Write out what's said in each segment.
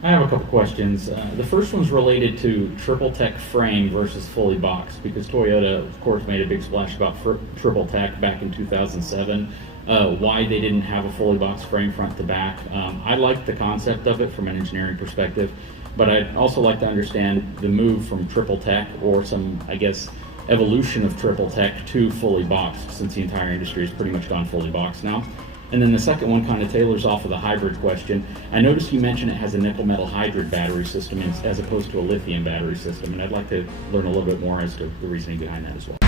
I have a couple questions. The first one's related to triple tech frame versus fully boxed, because Toyota, of course, made a big splash about triple tech back in 2007. Why they didn't have a fully boxed frame front to back. I like the concept of it from an engineering perspective, but I'd also like to understand the move from triple tech, or some, I guess, evolution of triple tech to fully boxed, since the entire industry has pretty much gone fully boxed now. And then the second one kind of tailors off of the hybrid question. I noticed you mentioned it has a nickel metal hydride battery system as opposed to a lithium battery system, and I'd like to learn a little bit more as to the reasoning behind that as well.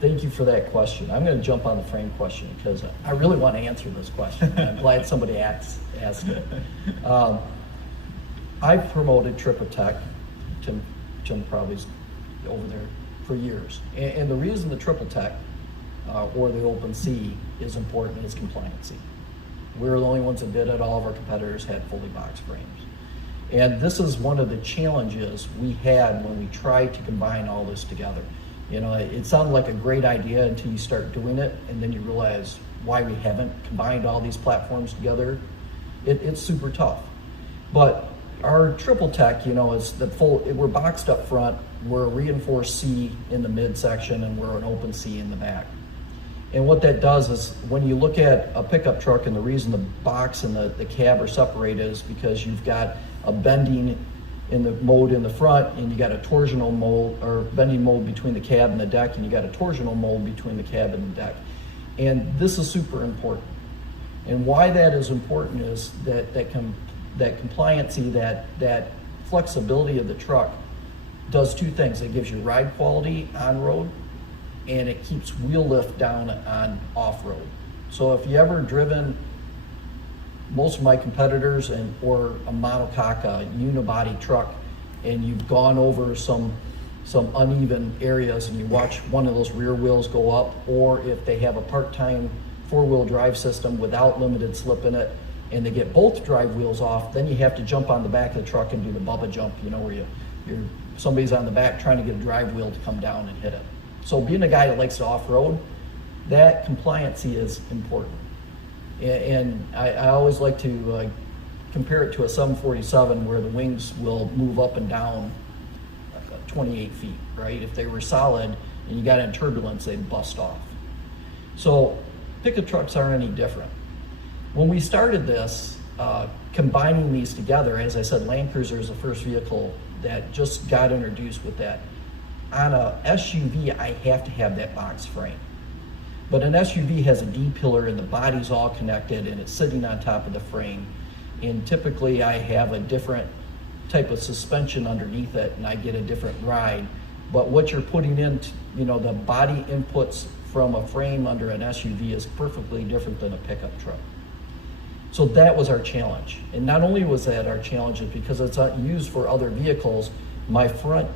Thank you for that question. I'm going to jump on the frame question because I really want to answer this question. I'm glad somebody asked it. I've promoted triple tech. Tim probably's over there for years. And the reason the triple tech or the open C is important is compliancy. We're the only ones that did it. All of our competitors had fully boxed frames. And this is one of the challenges we had when we tried to combine all this together. You know, it sounded like a great idea until you start doing it, and then you realize why we haven't combined all these platforms together. It's super tough. But our triple tech, you know, is the full, we're boxed up front, we're a reinforced C in the midsection, and we're an open C in the back. And what that does is, when you look at a pickup truck, and the reason the box and the cab are separated is because you've got a bending in the mode in the front, and you got a torsional mode, or bending mode between the cab and the deck, and you got a torsional mode between the cab and the deck. And this is super important. And why that is important is that compliancy, that flexibility of the truck does two things. It gives you ride quality on road, and it keeps wheel lift down on off road. So if you ever driven most of my competitors or a monocoque, a unibody truck, and you've gone over some uneven areas and you watch one of those rear wheels go up, or if they have a part-time four-wheel drive system without limited slip in it, and they get both drive wheels off, then you have to jump on the back of the truck and do the Bubba jump, you know, where somebody's on the back trying to get a drive wheel to come down and hit it. So being a guy that likes to off-road, that compliancy is important. And I always like to compare it to a 747, where the wings will move up and down 28 feet, right? If they were solid and you got in turbulence, they'd bust off. So pickup trucks aren't any different. When we started this, combining these together, as I said, Land Cruiser is the first vehicle that just got introduced with that. On a SUV, I have to have that box frame. But an SUV has a D-pillar, and the body's all connected, and it's sitting on top of the frame. And typically I have a different type of suspension underneath it, and I get a different ride. But what you're putting in, you know, the body inputs from a frame under an SUV is perfectly different than a pickup truck. So that was our challenge. And not only was that our challenge, because it's not used for other vehicles, my front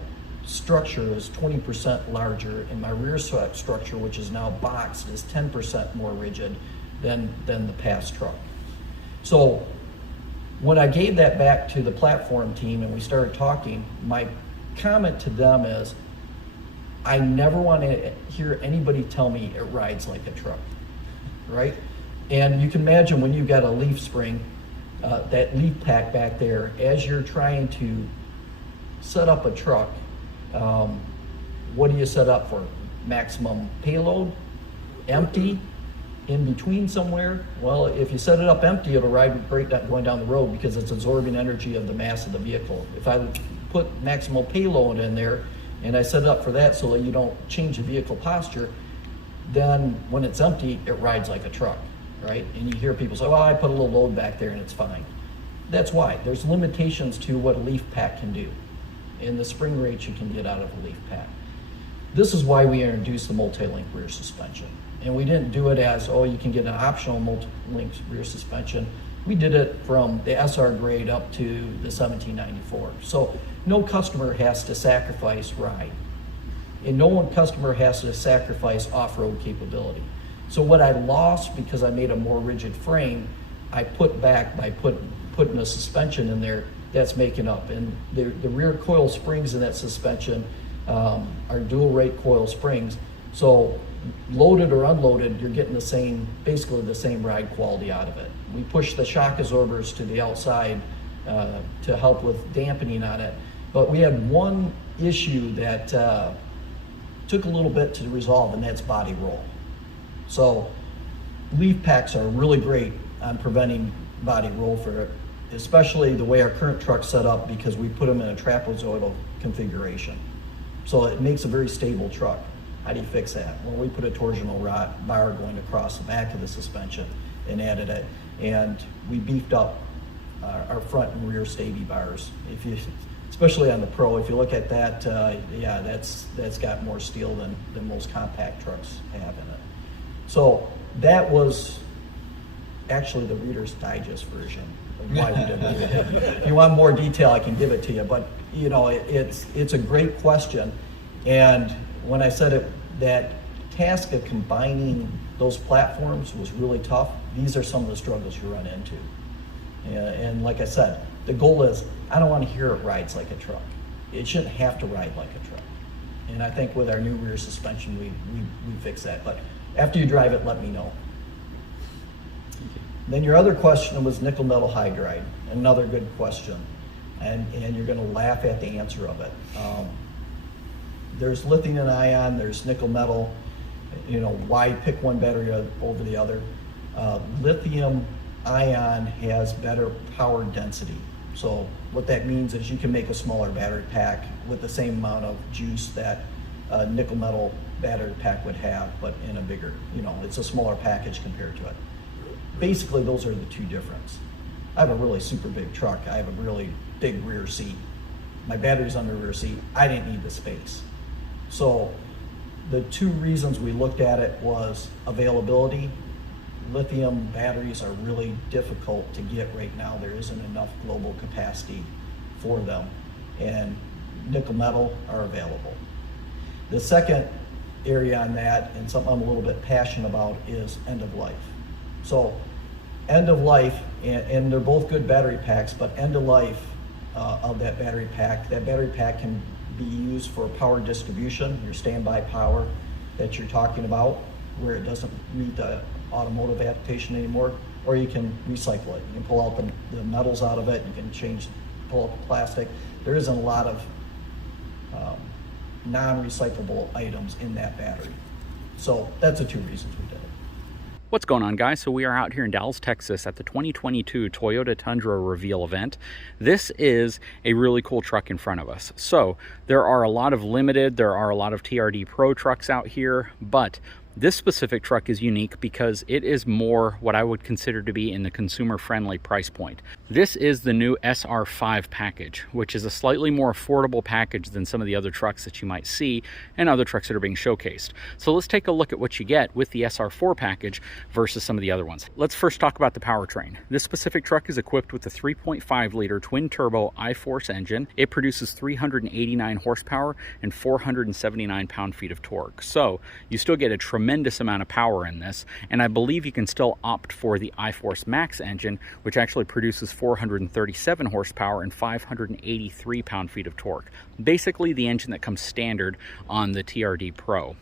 structure is 20% larger, and my rear structure, which is now boxed, is 10% more rigid than the past truck. So when I gave that back to the platform team and we started talking, my comment to them is, I never want to hear anybody tell me it rides like a truck, right? And you can imagine when you've got a leaf spring, that leaf pack back there, as you're trying to set up a truck, what do you set up for? Maximum payload? Empty? In between somewhere? Well, if you set it up empty, it'll ride great going down the road because it's absorbing energy of the mass of the vehicle. If I put maximal payload in there and I set it up for that so that you don't change the vehicle posture, then when it's empty, it rides like a truck, right? And you hear people say, well, I put a little load back there and it's fine. That's why. There's limitations to what a leaf pack can do and the spring rates you can get out of a leaf pack. This is why we introduced the multi-link rear suspension. And we didn't do it as, oh, you can get an optional multi-link rear suspension. We did it from the SR grade up to the 1794. So no customer has to sacrifice ride. And no one customer has to sacrifice off-road capability. So what I lost because I made a more rigid frame, I put back by putting a suspension in there that's making up. And the rear coil springs in that suspension are dual rate coil springs. So loaded or unloaded, you're getting basically the same ride quality out of it. We push the shock absorbers to the outside to help with dampening on it. But we had one issue that took a little bit to resolve, and that's body roll. So leaf packs are really great on preventing body roll for it, especially the way our current truck's set up, because we put them in a trapezoidal configuration. So it makes a very stable truck. How do you fix that? Well, we put a torsional rod bar going across the back of the suspension and added it, and we beefed up our front and rear Stavy bars. Especially on the Pro, if you look at that, yeah, that's got more steel than most compact trucks have in it. So that was actually the Reader's Digest version of why we did what we did. If you want more detail, I can give it to you. But you know, it's a great question. And when I said it, that task of combining those platforms was really tough. These are some of the struggles you run into. And like I said, the goal is, I don't want to hear it rides like a truck. It shouldn't have to ride like a truck. And I think with our new rear suspension, we fix that. But after you drive it, let me know. Then your other question was nickel metal hydride. Another good question. And you're going to laugh at the answer of it. There's lithium and ion, there's nickel metal. You know, why pick one battery over the other? Lithium ion has better power density. So what that means is you can make a smaller battery pack with the same amount of juice that a nickel metal battery pack would have, but in a bigger, you know, it's a smaller package compared to it. Basically, those are the two differences. I have a really super big truck. I have a really big rear seat. My battery's under the rear seat. I didn't need the space. So the two reasons we looked at it was availability. Lithium batteries are really difficult to get right now. There isn't enough global capacity for them, and nickel metal are available. The second area on that, and something I'm a little bit passionate about, is end of life. So end of life, and they're both good battery packs, but end of life of that battery pack can be used for power distribution, your standby power that you're talking about, where it doesn't meet the automotive application anymore, or you can recycle it. You can pull out the metals out of it, you can pull out the plastic. There isn't a lot of non-recyclable items in that battery. So that's the two reasons we did it. What's going on, guys? So we are out here in Dallas, Texas at the 2022 Toyota Tundra reveal event. This is a really cool truck in front of us. So there are a lot of limited, there are a lot of TRD Pro trucks out here, but this specific truck is unique because it is more what I would consider to be in the consumer-friendly price point. This is the new SR5 package, which is a slightly more affordable package than some of the other trucks that you might see and other trucks that are being showcased. So let's take a look at what you get with the SR4 package versus some of the other ones. Let's first talk about the powertrain. This specific truck is equipped with a 3.5-liter twin-turbo iForce engine. It produces 389 horsepower and 479 pound-feet of torque. So you still get a tremendous amount of power in this, and I believe you can still opt for the iForce Max engine, which actually produces 437 horsepower and 583 pound-feet of torque. Basically the engine that comes standard on the TRD Pro.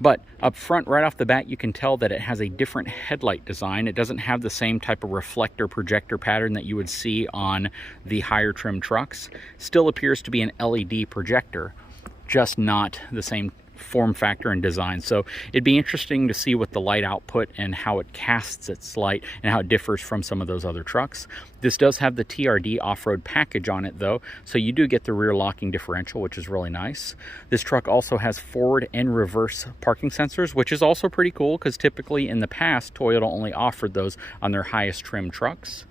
But up front, right off the bat, you can tell that it has a different headlight design. It doesn't have the same type of reflector projector pattern that you would see on the higher trim trucks. Still appears to be an LED projector, just not the same form factor and design. So it'd be interesting to see what the light output and how it casts its light and how it differs from some of those other trucks. This does have the TRD off-road package on it though, so you do get the rear locking differential, which is really nice. This truck also has forward and reverse parking sensors, which is also pretty cool because typically in the past Toyota only offered those on their highest trim trucks.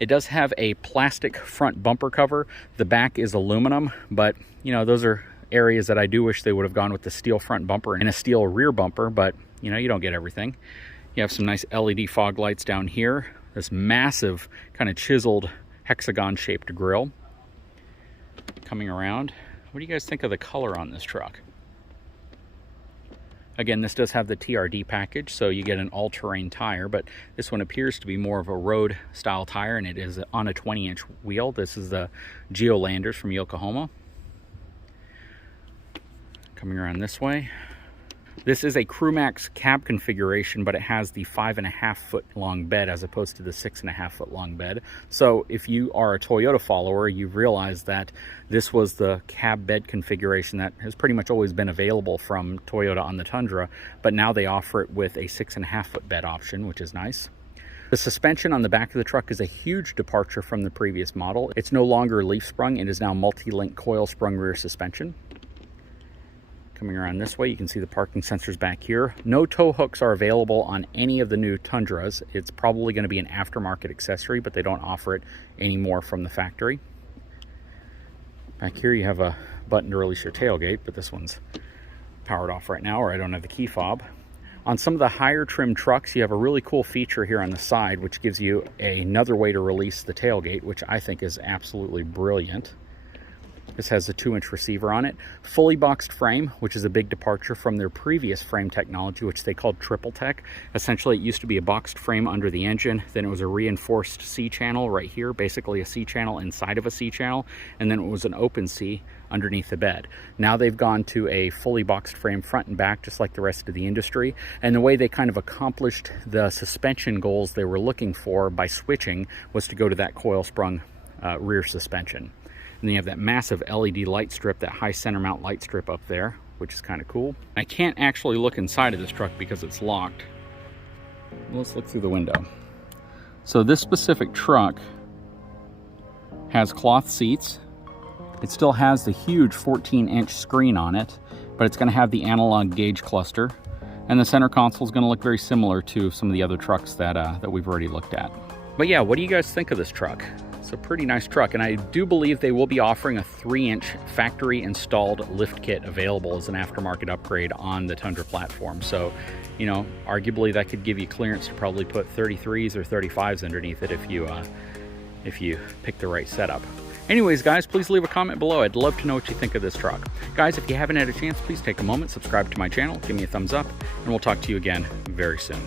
It does have a plastic front bumper cover. The back is aluminum, but you know, those are areas that I do wish they would have gone with the steel front bumper and a steel rear bumper, but you know, you don't get everything. You have some nice LED fog lights down here, this massive kind of chiseled hexagon shaped grille coming around. What do you guys think of the color on this truck? Again, this does have the TRD package, so you get an all-terrain tire, but this one appears to be more of a road style tire, and it is on a 20-inch wheel. This is the Geolanders from Yokohama. Coming around this way, This is a CrewMax cab configuration, but it has the 5.5-foot long bed as opposed to the 6.5-foot long bed. So if you are a Toyota follower, you realize that this was the cab bed configuration that has pretty much always been available from Toyota on the Tundra, but now they offer it with a 6.5-foot bed option, which is nice. The suspension on the back of the truck is a huge departure from the previous model. It's no longer leaf sprung, it is now multi-link coil sprung rear suspension. Coming around this way, you can see the parking sensors back here. No tow hooks are available on any of the new Tundras. It's probably going to be an aftermarket accessory, but they don't offer it anymore from the factory. Back here you have a button to release your tailgate, but this one's powered off right now, or I don't have the key fob. On some of the higher trim trucks, you have a really cool feature here on the side, which gives you another way to release the tailgate, which I think is absolutely brilliant. This has a 2-inch receiver on it. Fully boxed frame, which is a big departure from their previous frame technology, which they called Triple Tech. Essentially, it used to be a boxed frame under the engine. Then it was a reinforced C-channel right here, basically a C-channel inside of a C-channel. And then it was an open C underneath the bed. Now they've gone to a fully boxed frame front and back, just like the rest of the industry. And the way they kind of accomplished the suspension goals they were looking for by switching was to go to that coil sprung rear suspension. And then you have that massive LED light strip, that high center mount light strip up there, which is kind of cool. I can't actually look inside of this truck because it's locked. Let's look through the window. So this specific truck has cloth seats. It still has the huge 14-inch screen on it, but it's going to have the analog gauge cluster. And the center console is going to look very similar to some of the other trucks that we've already looked at. But yeah, what do you guys think of this truck? It's a pretty nice truck, and I do believe they will be offering a 3-inch factory installed lift kit available as an aftermarket upgrade on the Tundra platform. So, you know, arguably that could give you clearance to probably put 33s or 35s underneath it if you pick the right setup. Anyways, guys, please leave a comment below. I'd love to know what you think of this truck. Guys, if you haven't had a chance, please take a moment, subscribe to my channel, give me a thumbs up, and we'll talk to you again very soon.